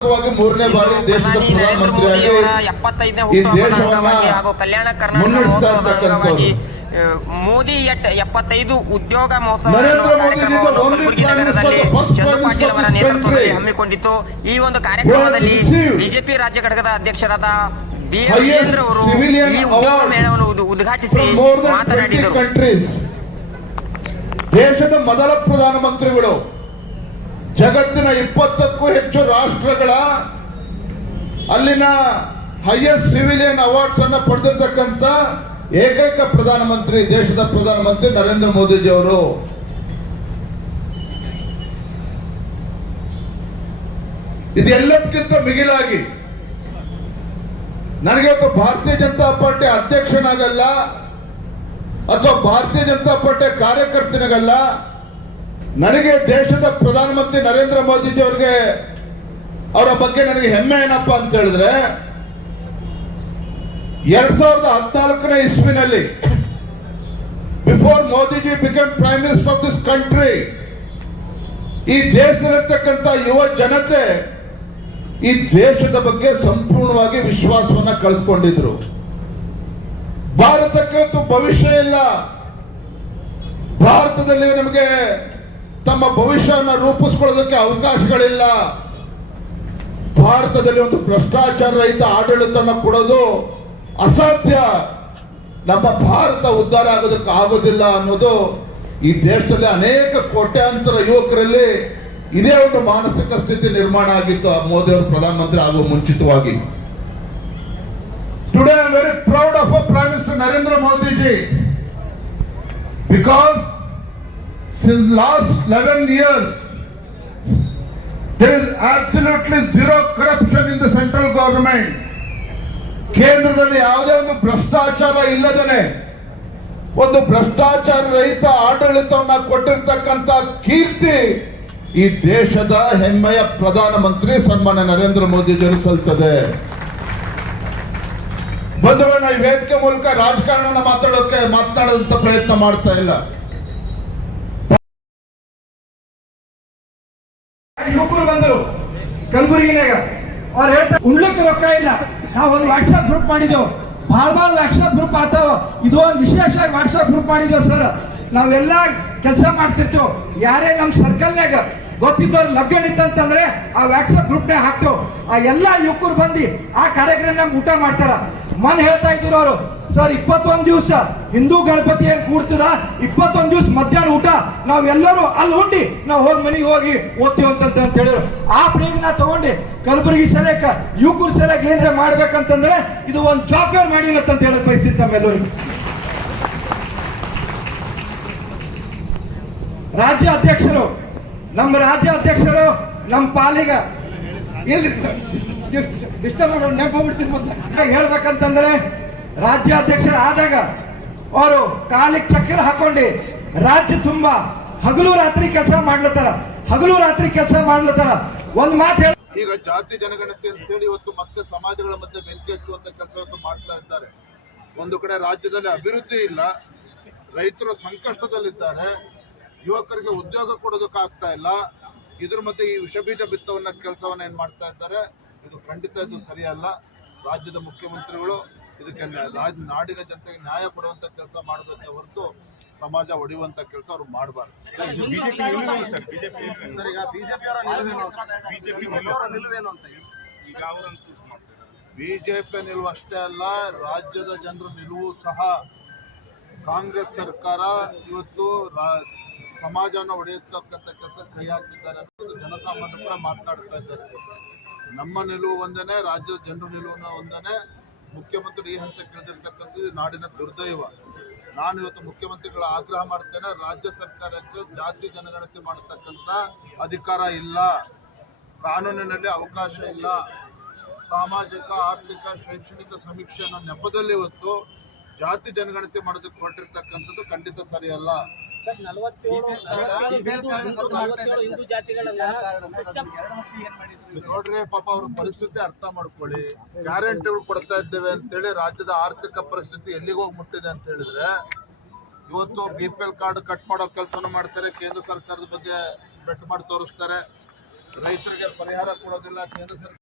ಮೂರನೇ ಬಾರಿ ದೇಶದ ಪ್ರಧಾನಮಂತ್ರಿಯಾಗಿ ಈ ದೇಶವನ್ನ ಕಲ್ಯಾಣ ಮುನ್ನಡೆಸ್ತಾ ಇರ್ತಕ್ಕಂಥವ್ರು. ಮೋದಿ ಎಟ್ ಎಪ್ಪತ್ತೈದು ಉದ್ಯೋಗ ಮಹೋತ್ಸವ ಚಂದು ಪಾಟೀಲ್ ಅವರ ನೇತೃತ್ವದಲ್ಲಿ ಹಮ್ಮಿಕೊಂಡಿತ್ತು. ಈ ಒಂದು ಕಾರ್ಯಕ್ರಮದಲ್ಲಿ ಬಿಜೆಪಿ ರಾಜ್ಯ ಘಟಕದ ಅಧ್ಯಕ್ಷರಾದ ಬಿ ರಾಜೇಂದ್ರ ವಿಜೇಂದ್ರ ಅವರು ಈ ಉದ್ಯೋಗ ಮೇಳವನ್ನು ಉದ್ಘಾಟಿಸಿ from more than 20 ಮಾತನಾಡಿದರು. ದೇಶದ ಮೊದಲ ಪ್ರಧಾನಮಂತ್ರಿಗಳು ಜಗತ್ತಿನ ಇಪ್ಪತ್ತಕ್ಕೂ ಹೆಚ್ಚು ರಾಷ್ಟ್ರಗಳ ಅಲ್ಲಿನ ಹೈಯೆಸ್ಟ್ ಸಿವಿಲಿಯನ್ ಅವಾರ್ಡ್ಸ್ ಅನ್ನ ಪಡೆದಿರ್ತಕ್ಕಂಥ ಏಕೈಕ ಪ್ರಧಾನಮಂತ್ರಿ, ದೇಶದ ಪ್ರಧಾನಮಂತ್ರಿ ನರೇಂದ್ರ ಮೋದಿಜಿ ಅವರು ಇದೆಲ್ಲದಕ್ಕಿಂತ ಮಿಗಿಲಾಗಿ ನನಗೆ ಭಾರತೀಯ ಜನತಾ ಪಾರ್ಟಿ ಅಧ್ಯಕ್ಷನಾಗಲ್ಲ, ಅಥವಾ ಭಾರತೀಯ ಜನತಾ ಪಾರ್ಟಿ ಕಾರ್ಯಕರ್ತನಾಗಲ್ಲ ನನಗೆ ದೇಶದ ಪ್ರಧಾನಮಂತ್ರಿ ನರೇಂದ್ರ ಮೋದಿಜಿ ಅವರಿಗೆ ಅವರ ಬಗ್ಗೆ ನನಗೆ ಹೆಮ್ಮೆ ಏನಪ್ಪ ಅಂತ ಹೇಳಿದ್ರೆ, ಎರಡ್ ಸಾವಿರದ ಹದಿನಾಲ್ಕನೇ ಇಸ್ವಿನಲ್ಲಿ, before Modiji become prime minister of this country, ಈ ದೇಶದಲ್ಲಿರ್ತಕ್ಕಂಥ ಯುವ ಜನತೆ ಈ ದೇಶದ ಬಗ್ಗೆ ಸಂಪೂರ್ಣವಾಗಿ ವಿಶ್ವಾಸವನ್ನ ಕಳೆದುಕೊಂಡಿದ್ರು. ಭಾರತಕ್ಕೆ ಭವಿಷ್ಯ ಇಲ್ಲ. ಭಾರತದಲ್ಲಿ ನಮಗೆ ತಮ್ಮ ಭವಿಷ್ಯವನ್ನು ರೂಪಿಸ್ಕೊಳ್ಳೋದಕ್ಕೆ ಅವಕಾಶಗಳಿಲ್ಲ. ಭಾರತದಲ್ಲಿ ಒಂದು ಭ್ರಷ್ಟಾಚಾರ ರಹಿತ ಆಡಳಿತನ ಕೊಡೋದು ಅಸಾಧ್ಯ. ನಮ್ಮ ಭಾರತ ಉದ್ಧಾರ ಆಗೋದಕ್ಕೆ ಆಗೋದಿಲ್ಲ ಅನ್ನೋದು ಈ ದೇಶದಲ್ಲಿ ಅನೇಕ ಕೋಟ್ಯಾಂತರ ಯುವಕರಲ್ಲಿ ಇದೇ ಒಂದು ಮಾನಸಿಕ ಸ್ಥಿತಿ ನಿರ್ಮಾಣ ಆಗಿತ್ತು. ಮೋದಿ ಅವರು ಪ್ರಧಾನಮಂತ್ರಿ ಆಗುವ ಮುಂಚಿತವಾಗಿ. Today I very proud of prime minister Narendra Modi ji because since last 11 years, there is absolutely zero corruption in the central government. ಕೇಂದ್ರದಲ್ಲಿ ಯಾವುದೇ ಒಂದು ಭ್ರಷ್ಟಾಚಾರ ಇಲ್ಲದೇನೆ ಒಂದು ಭ್ರಷ್ಟಾಚಾರ ರಹಿತ ಆಡಳಿತವನ್ನ ಕೊಟ್ಟಿರ್ತಕ್ಕಂಥ ಕೀರ್ತಿ ಈ ದೇಶದ ಹೆಮ್ಮೆಯ ಪ್ರಧಾನಮಂತ್ರಿ ಸನ್ಮಾನ್ಯ ನರೇಂದ್ರ ಮೋದಿ ಸಲ್ತದೆ. ಬಂದವಣ್ಣ ಈ ವೇದಿಕೆ ಮೂಲಕ ರಾಜಕಾರಣನ ಮಾತಾಡೋಕೆ ಮಾತನಾಡೋದಂತ ಪ್ರಯತ್ನ ಮಾಡ್ತಾ ಇಲ್ಲ. ಬಂದರು. ಕಲಬುರಗಿನಾಗ ಅವ್ರು ಹೇಳ್ತಾರೆ ಉಳ್ಳಕ್ಕೆ ರೊಕ್ಕ ಇಲ್ಲ. ನಾವು ಒಂದು ವಾಟ್ಸಪ್ ಗ್ರೂಪ್ ಮಾಡಿದೆವು. ಭಾಳ ಭಾಳ ವಾಟ್ಸಪ್ ಗ್ರೂಪ್ ಆಗ್ತಾವ. ಇದು ಒಂದು ವಿಶೇಷವಾಗಿ ವಾಟ್ಸಪ್ ಗ್ರೂಪ್ ಮಾಡಿದೆವು ಸರ್ ನಾವೆಲ್ಲ ಕೆಲಸ ಮಾಡ್ತಿರ್ತೇವೆ. ಯಾರೇ ನಮ್ಮ ಸರ್ಕಲ್ನಾಗ ಗೊತ್ತಿದ್ದವ್ರು ಲಗ್ಗಣ ಇತ್ತಂತಂದ್ರೆ ಆ ವಾಟ್ಸಪ್ ನೇ ಹಾಕ್ತೇವೆ. ಆ ಎಲ್ಲ ಯುವಕರು ಬಂದು ಆ ಕಾರ್ಯಕ್ರಮ ಊಟ ಮಾಡ್ತಾರ. ಮನ್ ಹೇಳ್ತಾ ಇದ್ರು ಅವರು, ಸರ್, ಇಪ್ಪತ್ತೊಂದು ದಿವಸ ಹಿಂದೂ ಗಣಪತಿ ಏನ್ ಕೂಡ್ತದ? ಇಪ್ಪತ್ತೊಂದು ದಿವಸ ಮಧ್ಯಾಹ್ನ ಊಟ. ನಾವೆಲ್ಲರೂ ಅಲ್ಲಿ ಉಂಡಿ, ನಾವು ಹೋಗಿ ಮನೆಗೆ ಹೋಗಿ ಓದ್ತೀವಿ ಅಂತ ಹೇಳಿದ್ರು. ಆ ಪ್ರೇರಣೆ ತಗೊಂಡು ಕಲಬುರಗಿ ಸಲಕ, ಯುವಕರು ಸಲಕ ಏನ್ರ ಮಾಡ್ಬೇಕಂತಂದ್ರೆ ಇದು ಒಂದು ಫೇರ್ ಮಾಡಿ ಅಂತ ಹೇಳಕ್ ಬಯಸಿದ್ ತಮ್ಮೆಲ್ಲರಿಗೂ ರಾಜ್ಯ ಅಧ್ಯಕ್ಷರು ನಮ್ಮ ರಾಜ್ಯ ಅಧ್ಯಕ್ಷರು ನಮ್ಮ ಪಾಲಿಗ. ಇಲ್ಲಿ ಡಿಸ್ಟರ್ಬ್ ನೆನಪೋಗ್ಬಿಡ್ತೀನಿ ಮೊದ್ಲು. ಹೇಳ್ಬೇಕಂತಂದ್ರೆ ರಾಜ್ಯ ಅಧ್ಯಕ್ಷರ ಆದಾಗ ಅವರು ಕಾಲಿಗೆ ಚಕ್ರ ಹಾಕೊಂಡು ರಾಜ್ಯ ತುಂಬಾ ಹಗಲು ರಾತ್ರಿ ಕೆಲಸ ಮಾಡ್ಲತ್ತಾರ. ಹಗಲು ರಾತ್ರಿ ಕೆಲಸ ಮಾಡ್ಲತ್ತಾರ. ಒಂದ್ ಮಾತು ಹೇಳ ಈಗ ಜಾತಿ ಜನಗಣತಿ ಅಂತ ಹೇಳಿ ಇವತ್ತು ಮತ್ತೆ ಸಮಾಜಗಳ ಮತ್ತೆ ಬೆಂಕಿ ಹಚ್ಚುವಂತ ಕೆಲಸವನ್ನು ಮಾಡ್ತಾ ಇದ್ದಾರೆ. ಒಂದು ಕಡೆ ರಾಜ್ಯದಲ್ಲಿ ಅಭಿವೃದ್ಧಿ ಇಲ್ಲ, ರೈತರು ಸಂಕಷ್ಟದಲ್ಲಿದ್ದಾರೆ. ಯುವಕರಿಗೆ ಉದ್ಯೋಗ ಕೊಡೋದಕ್ಕಾಗ್ತಾ ಇಲ್ಲ. ಇದ್ರ ಮಧ್ಯೆ ಈ ವಿಷಬೀಜ ಬಿತ್ತವನ್ನ ಕೆಲಸವನ್ನ ಏನ್ ಮಾಡ್ತಾ ಇದ್ದಾರೆ ಇದು ಖಂಡಿತ ಇದು ಸರಿಯಲ್ಲ. ರಾಜ್ಯದ ಮುಖ್ಯಮಂತ್ರಿಗಳು ಇದಕ್ಕೆ ರಾಜ್ ನಾಡಿನ ಜನತೆಗೆ ನ್ಯಾಯ ಕೊಡುವಂತ ಕೆಲಸ ಮಾಡಬೇಕೆ ಹೊರತು ಸಮಾಜ ಒಡೆಯುವಂತ ಕೆಲಸ ಅವ್ರು ಮಾಡಬಾರ್ದು. ಬಿಜೆಪಿ ನಿಲುವು ಅಷ್ಟೇ ಅಲ್ಲ ರಾಜ್ಯದ ಜನರು ನಿಲುವು ಸಹ ಕಾಂಗ್ರೆಸ್ ಸರ್ಕಾರ ಇವತ್ತು ರಾ- ಸಮಾಜನ ಒಡೆಯತಕ್ಕಂಥ ಕೆಲಸ ಕೈ ಹಾಕಿದ್ದಾರೆ ಅನ್ನೋದು ಜನಸಾಮಾನ್ಯರು ಕೂಡ ಮಾತನಾಡ್ತಾ ಇದ್ದಾರೆ. ನಮ್ಮ ನಿಲುವು ಒಂದೇನೆ, ರಾಜ್ಯದ ಜನರ ನಿಲುವನ್ನ ಒಂದೇನೆ. ಮುಖ್ಯಮಂತ್ರಿ ಈ ಹಂತಕ್ಕೆ ಇಳಿದಿರ್ತಕ್ಕಂಥದ್ದು ನಾಡಿನ ದುರ್ದೈವ. ನಾನು ಇವತ್ತು ಮುಖ್ಯಮಂತ್ರಿಗಳ ಆಗ್ರಹ ಮಾಡ್ತೇನೆ, ರಾಜ್ಯ ಸರ್ಕಾರಕ್ಕೆ ಜಾತಿ ಜನಗಣತಿ ಮಾಡತಕ್ಕಂಥ ಅಧಿಕಾರ ಇಲ್ಲ. ಕಾನೂನಿನಲ್ಲಿ ಅವಕಾಶ ಇಲ್ಲ. ಸಾಮಾಜಿಕ, ಆರ್ಥಿಕ, ಶೈಕ್ಷಣಿಕ ಸಮೀಕ್ಷೆ ಅನ್ನೋ ನೆಪದಲ್ಲಿ ಇವತ್ತು ಜಾತಿ ಜನಗಣತಿ ಮಾಡೋದಕ್ಕೆ ಹೊರಟಿರ್ತಕ್ಕಂಥದ್ದು ಖಂಡಿತ ಸರಿಯಲ್ಲ. ಹಿಂದೂ ಜಾತಿಗಳನ್ನ ನೋಡ್ರಿ ಪಾಪ ಅವ್ರ ಪರಿಸ್ಥಿತಿ ಅರ್ಥ ಮಾಡ್ಕೊಳ್ಳಿ. ಗ್ಯಾರಂಟಿಗಳು ಕೊಡ್ತಾ ಇದ್ದೇವೆ ಅಂತೇಳಿ ರಾಜ್ಯದ ಆರ್ಥಿಕ ಪರಿಸ್ಥಿತಿ ಎಲ್ಲಿಗೆ ಹೋಗಿ ಮುಟ್ಟಿದೆ ಅಂತ ಹೇಳಿದ್ರೆ ಇವತ್ತು B P L card cut ಮಾಡೋ ಕೆಲಸನ ಮಾಡ್ತಾರೆ ಕೇಂದ್ರ ಸರ್ಕಾರದ ಬಗ್ಗೆ ಬೆಟ್ಟು ಮಾಡಿ ತೋರಿಸ್ತಾರೆ. ರೈತರಿಗೆ ಪರಿಹಾರ ಕೊಡೋದಿಲ್ಲ ಕೇಂದ್ರ ಸರ್ಕಾರ